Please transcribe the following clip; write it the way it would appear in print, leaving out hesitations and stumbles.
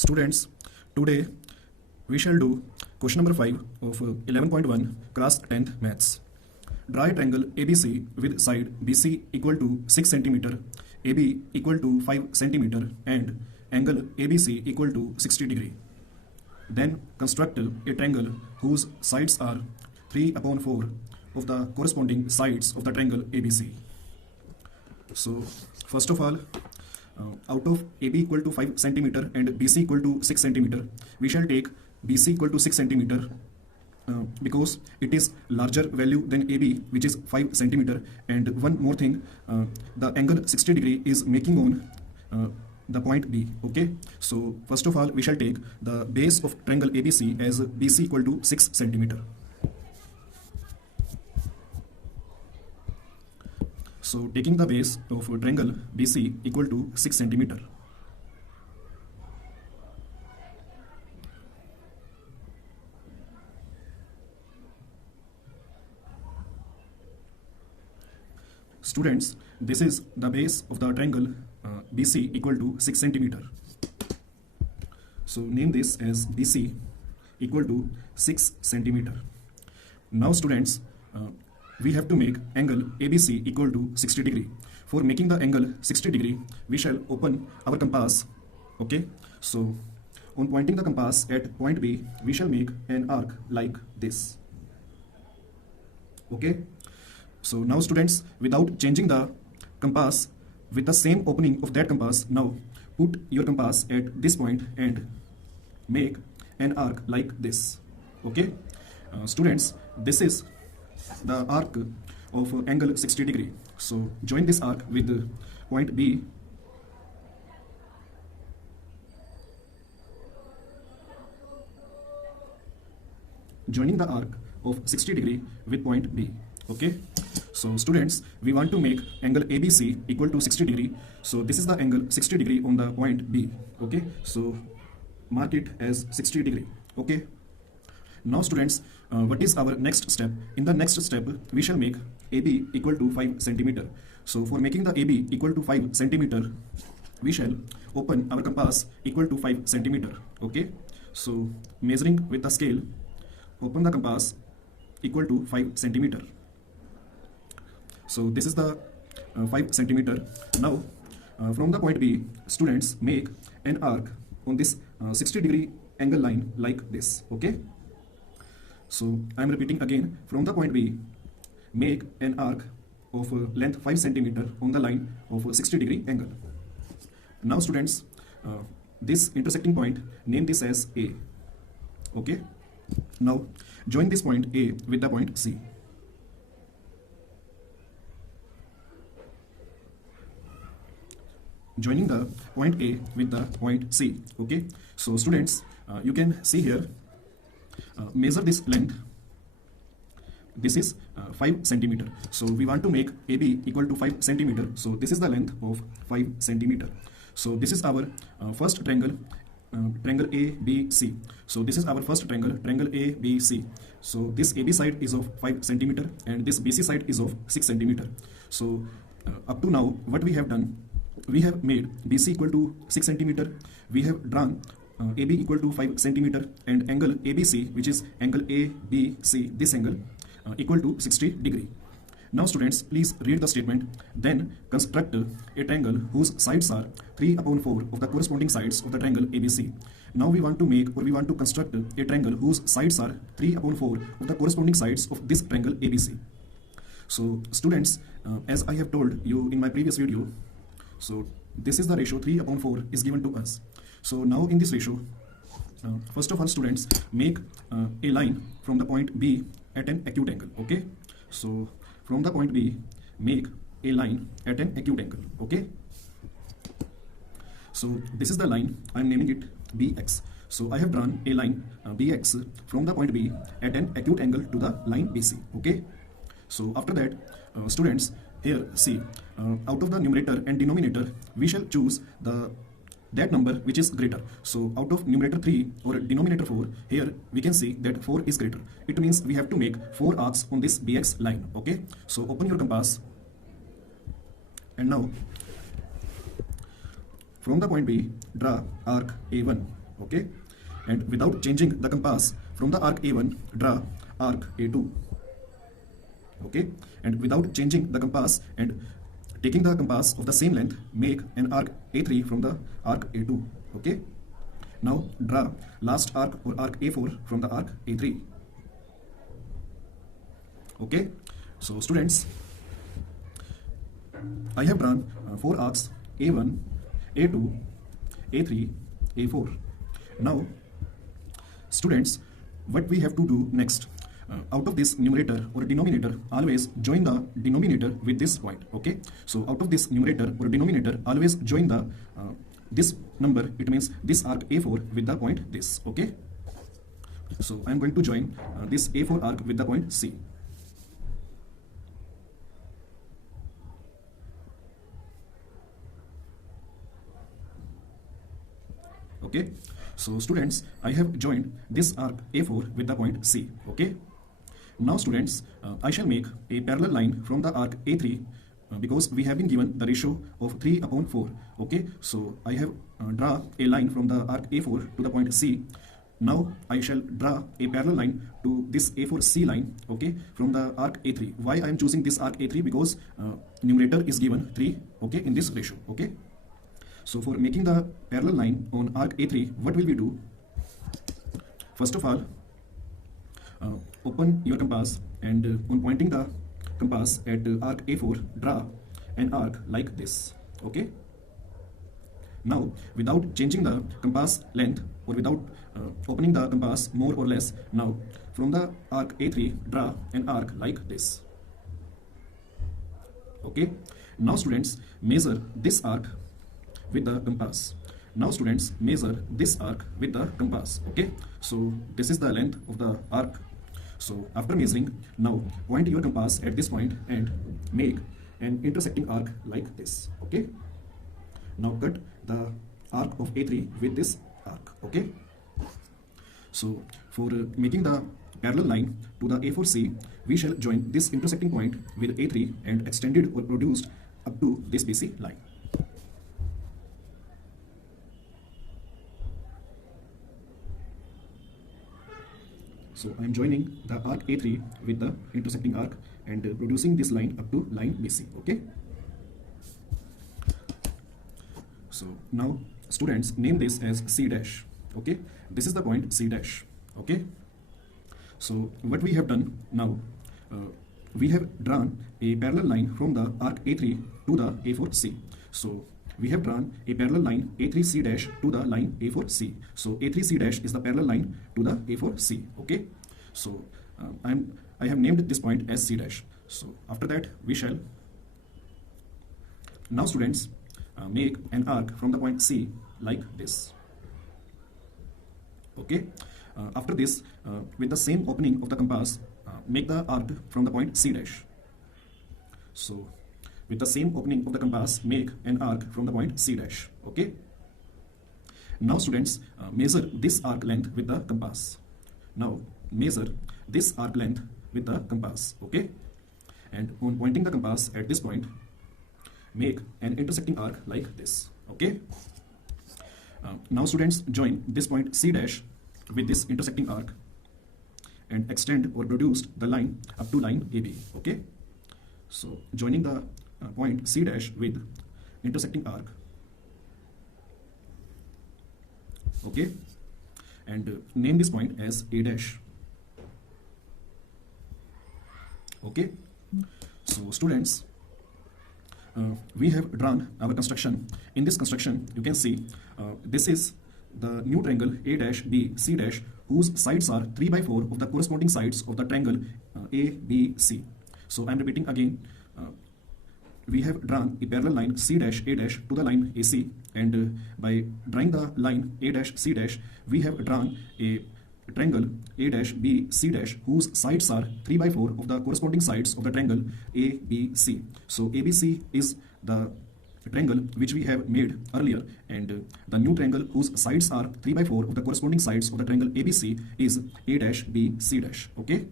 Students, today we shall do question number 5 of 11.1 class 10th maths. Draw a triangle ABC with side BC equal to 6 centimeter, AB equal to 5 centimeter and angle ABC equal to 60 degree. Then construct a triangle whose sides are 3/4 of the corresponding sides of the triangle ABC. So first of all, out of AB equal to 5 centimeter and BC equal to 6 centimeter, we shall take BC equal to 6 centimeter because it is larger value than AB, which is 5 centimeter. And one more thing, the angle 60 degree is making on the point B. Okay, so first of all, we shall take the base of triangle ABC as BC equal to 6 centimeter. So taking the base of triangle BC equal to 6 centimeter. Students, this is the base of the triangle BC equal to 6 centimeter. So name this as BC equal to 6 centimeter. Now students, we have to make angle ABC equal to 60 degree. For making the angle 60 degree, we shall open our compass. Okay, so on pointing the compass at point B, we shall make an arc like this. Okay, so now students, without changing the compass, with the same opening of that compass, now put your compass at this point and make an arc like this. Okay, students, this is the arc of angle 60 degree. So join this arc with point B. Joining the arc of 60 degree with point B. Okay, so students, we want to make angle ABC equal to 60 degree. So this is the angle 60 degree on the point B. Okay, so mark it as 60 degree. Okay, now students, what is our next step? In the next step, we shall make AB equal to 5 centimeter. So for making the AB equal to 5 centimeter, we shall open our compass equal to 5 centimeter. Okay, so measuring with the scale, open the compass equal to 5 centimeter. So this is the 5 centimeter. Now from the point B, students, make an arc on this 60 degree angle line like this. Okay, so I am repeating again, from the point B, make an arc of length 5 centimeter on the line of 60 degree angle. Now students, this intersecting point, name this as A. Okay, now join this point A with the point C. Joining the point A with the point C. Okay, so students, you can see here, measure this length. This is 5 centimeter. So we want to make AB equal to 5 centimeter. So this is the length of 5 centimeter. So this is our first triangle, triangle ABC. So this is our first triangle, triangle ABC. So this AB side is of 5 centimeter and this BC side is of 6 centimeter. So up to now, what we have done, we have made BC equal to 6 centimeter. We have drawn AB equal to 5 centimeter and angle ABC, which is angle ABC, this angle equal to 60 degree. Now students, please read the statement. Then construct a triangle whose sides are 3/4 of the corresponding sides of the triangle ABC. Now we want to make, or we want to construct a triangle whose sides are 3/4 of the corresponding sides of this triangle ABC. So students, as I have told you in my previous video, so this is the ratio 3/4 is given to us. So now in this ratio, first of all students, make a line from the point B at an acute angle. Okay, so from the point B, make a line at an acute angle. Okay, so this is the line, I am naming it BX. So I have drawn a line BX from the point B at an acute angle to the line BC. Okay, so after that, students, here see, out of the numerator and denominator, we shall choose that number which is greater. So out of numerator 3 or denominator 4, here we can see that 4 is greater. It means we have to make 4 arcs on this BX line. Okay, so open your compass and now from the point B, draw arc A1. okay? And without changing the compass from the arc A1, draw arc A2, okay? And without changing the compass and taking the compass of the same length, make an arc A3 from the arc A2, okay? Now draw last arc or arc A4 from the arc A3, okay? So students, I have drawn 4 arcs A1, A2, A3, A4. Now students, what we have to do next, out of this numerator or denominator, always join the denominator with this point, okay? So out of this numerator or denominator, always join the this number, it means this arc A4 with the point this, okay? So I am going to join this A4 arc with the point C. Okay, so students, I have joined this arc A4 with the point C, okay? Now students, I shall make a parallel line from the arc A3 because we have been given the ratio of 3/4, okay? So I have draw a line from the arc A4 to the point C. Now I shall draw a parallel line to this A4C line, okay, from the arc A3. Why I am choosing this arc A3? Because numerator is given 3, okay, in this ratio, okay? So for making the parallel line on arc A3, what will we do? First of all, open your compass and on pointing the compass at arc A4, draw an arc like this, okay? Now, without changing the compass length or without opening the compass more or less, now from the arc A3, draw an arc like this, okay? Now students, measure this arc with the compass. Now students, measure this arc with the compass, okay? So this is the length of the arc. So after measuring, now point your compass at this point and make an intersecting arc like this, okay? Now cut the arc of A3 with this arc, okay? So for making the parallel line to the A4C, we shall join this intersecting point with A3 and extend it or produced up to this BC line. So I am joining the arc A3 with the intersecting arc and producing this line up to line BC, okay? So now students, name this as C dash, okay? This is the point C dash, okay? So what we have done now, we have drawn a parallel line from the arc A3 to the A4C. So we have drawn a parallel line A3C dash to the line A4C. So A3C dash is the parallel line to the A4C, okay? So I have named this point as C dash. So after that, we shall now students make an arc from the point C like this, okay? After this, with the same opening of the compass, make the arc from the point C dash. So with the same opening of the compass, make an arc from the point C dash, okay? Now students, measure this arc length with the compass. Now measure this arc length with the compass, okay? And on pointing the compass at this point, make an intersecting arc like this, okay? Now students, join this point C dash with this intersecting arc and extend or produce the line up to line AB, okay? So joining the point C dash with intersecting arc, okay? And name this point as A dash, okay? So students, we have drawn our construction. In this construction, you can see this is the new triangle A dash B C dash, whose sides are 3/4 of the corresponding sides of the triangle A B C. So I am repeating again. We have drawn a parallel line C dash A dash to the line AC, and by drawing the line A dash C dash, we have drawn a triangle A dash B C dash, whose sides are 3/4 of the corresponding sides of the triangle ABC. So ABC is the triangle which we have made earlier, and the new triangle whose sides are 3/4 of the corresponding sides of the triangle ABC is A dash B C dash, okay?